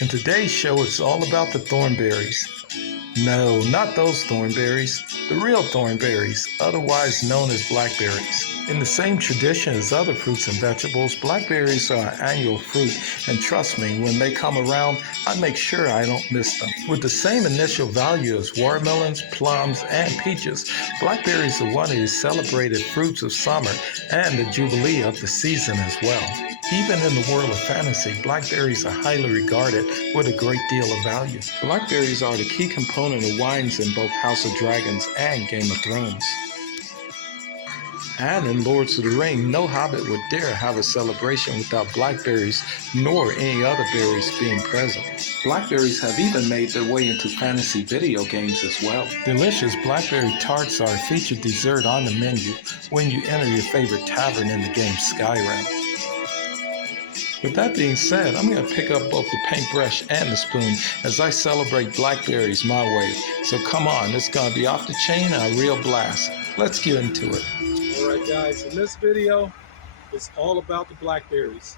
In today's show, it's all about the thornberries. No, not those thornberries, the real thornberries, otherwise known as blackberries. In the same tradition as other fruits and vegetables, blackberries are an annual fruit, and trust me, when they come around, I make sure I don't miss them. With the same initial value as watermelons, plums, and peaches, blackberries are one of the celebrated fruits of summer and the jubilee of the season as well. Even in the world of fantasy, blackberries are highly regarded with a great deal of value. Blackberries are the key component of wines in both House of Dragons and Game of Thrones. And in Lords of the Ring, no hobbit would dare have a celebration without blackberries nor any other berries being present. Blackberries have even made their way into fantasy video games as well. Delicious blackberry tarts are a featured dessert on the menu when you enter your favorite tavern in the game Skyrim. With that being said, I'm going to pick up both the paintbrush and the spoon as I celebrate blackberries my way. So come on, it's going to be off the chain and a real blast. Let's get into it. Alright guys, in this video, it's all about the blackberries.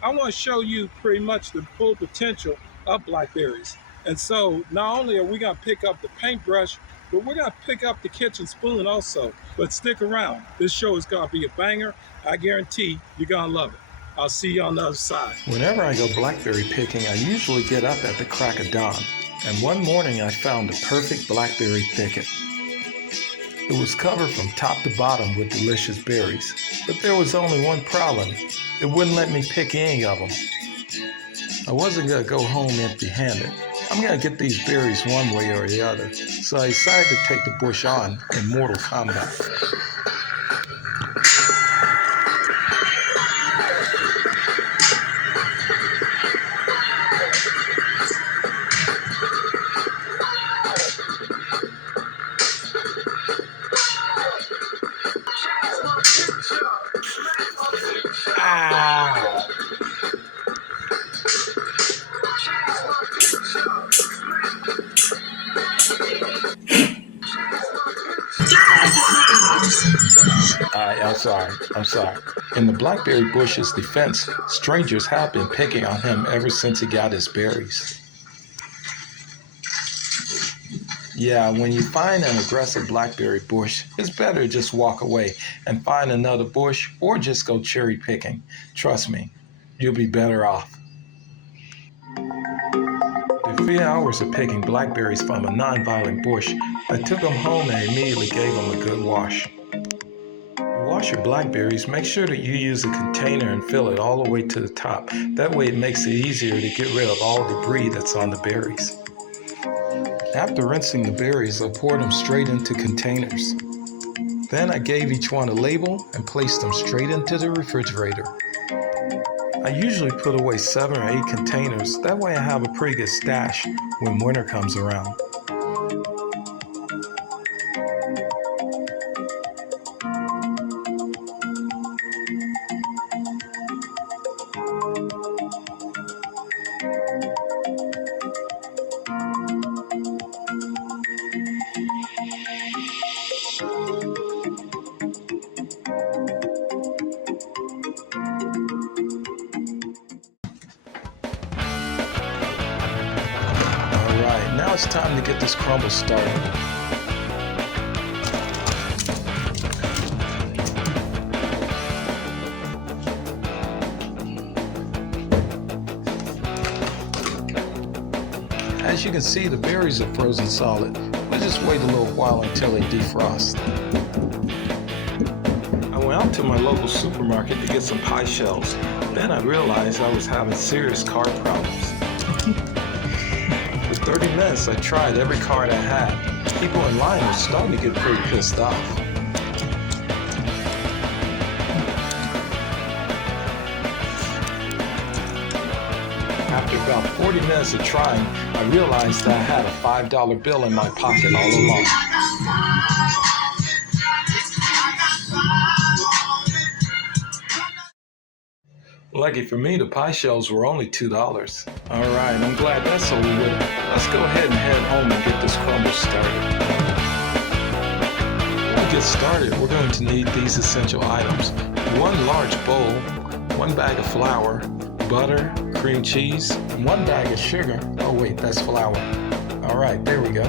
I want to show you pretty much the full potential of blackberries. And so not only are we going to pick up the paintbrush, but we're going to pick up the kitchen spoon also. But stick around. This show is going to be a banger. I guarantee you're going to love it. I'll see you on the other side. Whenever I go blackberry picking, I usually get up at the crack of dawn. And one morning I found a perfect blackberry thicket. It was covered from top to bottom with delicious berries. But there was only one problem. It wouldn't let me pick any of them. I wasn't going to go home empty-handed. I'm going to get these berries one way or the other. So I decided to take the bush on in mortal combat. I'm sorry. In the blackberry bush's defense, strangers have been picking on him ever since he got his berries. Yeah, when you find an aggressive blackberry bush, it's better to just walk away and find another bush or just go cherry picking. Trust me, you'll be better off. After 3 hours of picking blackberries from a non-violent bush, I took them home and immediately gave them a good wash. Wash your blackberries, make sure that you use a container and fill it all the way to the top. That way it makes it easier to get rid of all debris that's on the berries. After rinsing the berries, I poured them straight into containers. Then I gave each one a label and placed them straight into the refrigerator. I usually put away 7 or 8 containers, that way I have a pretty good stash when winter comes around. Now it's time to get this crumble started. As you can see, the berries are frozen solid. We'll just wait a little while until they defrost. I went out to my local supermarket to get some pie shells. Then I realized I was having serious card problems. For 30 minutes, I tried every card I had. People in line were starting to get pretty pissed off. After about 40 minutes of trying, I realized that I had a $5 bill in my pocket all along. Lucky for me, the pie shells were only $2. Alright, I'm glad that's over with. Let's go ahead and head home and get this crumble started. Before we get started, we're going to need these essential items. 1 large bowl, 1 bag of flour, butter, cream cheese, and 1 bag of sugar. Oh wait, that's flour. All right, there we go.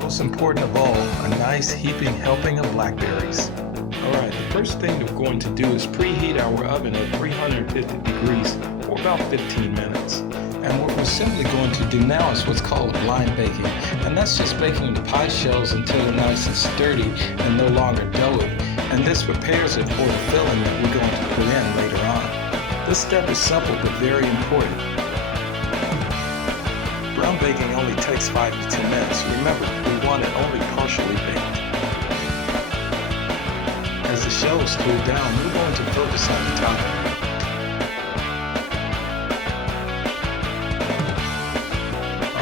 Most important of all, a nice heaping helping of blackberries. All right, the first thing we're going to do is preheat our oven at 350 degrees for about 15 minutes. And what we're simply going to do now is what's called blind baking. And that's just baking the pie shells until they're nice and sturdy and no longer doughy. And this prepares it for the filling that we're going to put in later on. This step is simple but very important. Brown baking only takes 5 to 10 minutes. Remember, we want it only partially baked. As the shells cool down, we're going to focus on the topping.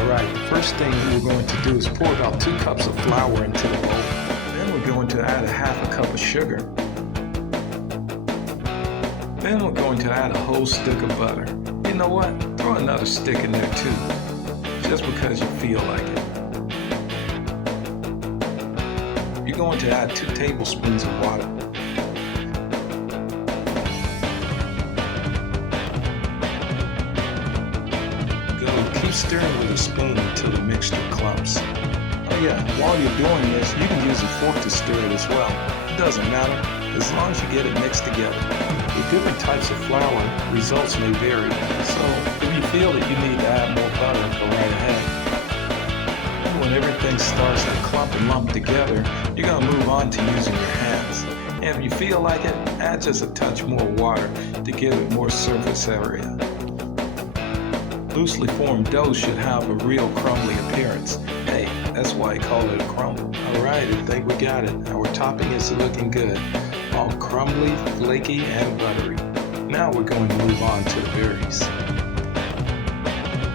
Alright, the first thing we're going to do is pour about 2 cups of flour into the bowl. Then we're going to add a half a cup of sugar. Then we're going to add a whole stick of butter. You know what? Throw another stick in there too, just because you feel like it. You're going to add 2 tablespoons of water. Keep stirring with a spoon until the mixture clumps. Oh yeah, while you're doing this, you can use a fork to stir it as well. It doesn't matter, as long as you get it mixed together. With different types of flour, results may vary, so if you feel that you need to add more butter, go right ahead. And when everything starts to clump and lump together, you're going to move on to using your hands. And if you feel like it, add just a touch more water to give it more surface area. Loosely formed dough should have a real crumbly appearance. Hey, that's why I call it a crumble. Alright, I think we got it. Our topping is looking good. All crumbly, flaky, and buttery. Now we're going to move on to the berries.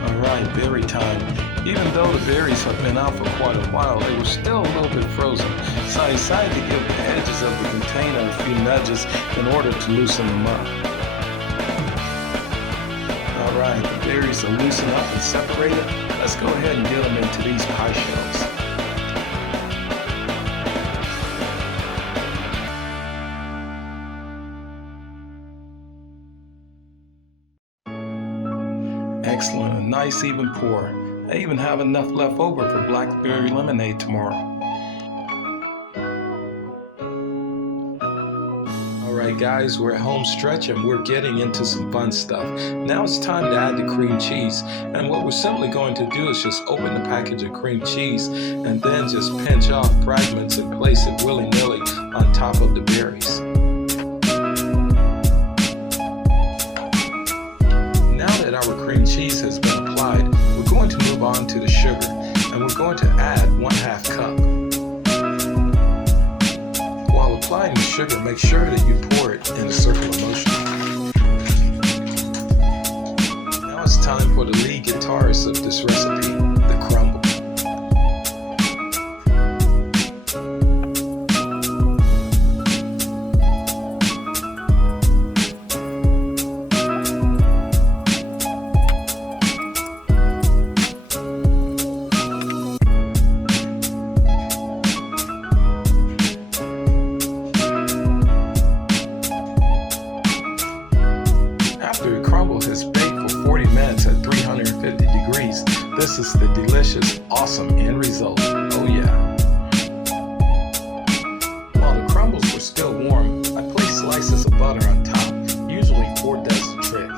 Alright, berry time. Even though the berries have been out for quite a while, they were still a little bit frozen. So I decided to give the edges of the container a few nudges in order to loosen them up. Alright, the berries are loosened up and separated. Let's go ahead and get them into these pie shells. Excellent, a nice even pour. I even have enough left over for blackberry lemonade tomorrow. Alright guys, we're at home stretch and we're getting into some fun stuff. Now it's time to add the cream cheese, and what we're simply going to do is just open the package of cream cheese and then just pinch off fragments and place it willy-nilly on top of the berries. Now that our cream cheese has been applied, we're going to move on to the sugar, and we're going to add 1/2 cup. While applying the sugar, make sure that you pour it in a circular motion. Now it's time for the lead guitarist of this recipe, the crumble. Has baked for 40 minutes at 350 degrees. This is the delicious, awesome end result. Oh yeah. While the crumbles were still warm, I placed slices of butter on top. Usually 4 does the trick.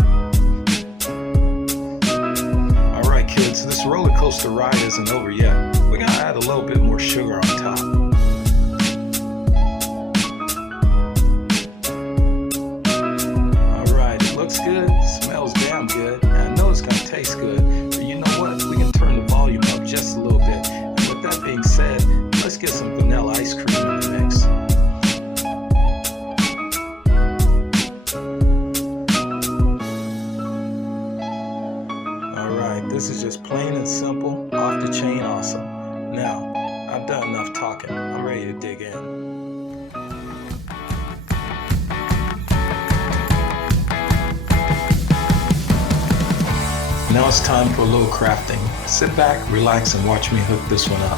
Alright kids, this roller coaster ride isn't over yet. We're gonna add a little bit more sugar on top. Looks good, smells damn good, and I know it's going to taste good, but you know what, we can turn the volume up just a little bit, and with that being said, let's get some vanilla ice cream in the mix. Alright, this is just plain and simple, off the chain awesome. Now, I've done enough talking, I'm ready to dig in. Now it's time for a little crafting. Sit back, relax, and watch me hook this one up.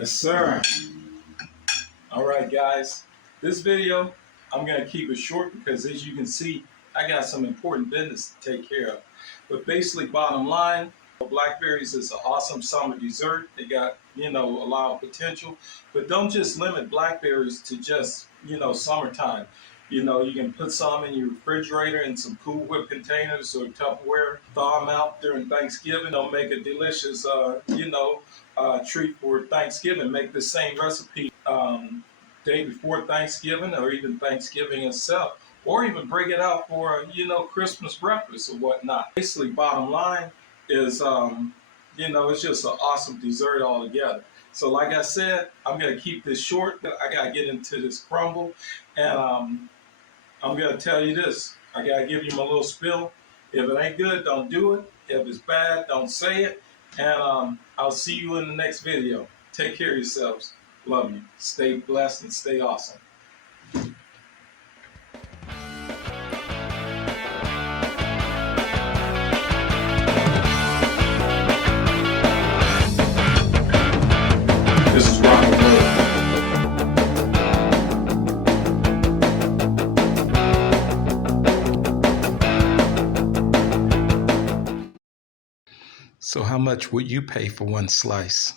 Yes, sir. All right, guys. This video, I'm going to keep it short because as you can see, I got some important business to take care of. But basically, bottom line, blackberries is an awesome summer dessert. They got, a lot of potential. But don't just limit blackberries to just, summertime. You can put some in your refrigerator in some Cool Whip containers or Tupperware. Thaw them out during Thanksgiving. They'll make a delicious, treat for Thanksgiving. Make the same recipe day before Thanksgiving or even Thanksgiving itself. Or even break it out for, Christmas breakfast or whatnot. Basically, bottom line is, it's just an awesome dessert altogether. So like I said, I'm going to keep this short. I got to get into this crumble. And I'm going to tell you this. I got to give you my little spill. If it ain't good, don't do it. If it's bad, don't say it. And I'll see you in the next video. Take care of yourselves. Love you. Stay blessed and stay awesome. This is rock and roll. So how much would you pay for one slice?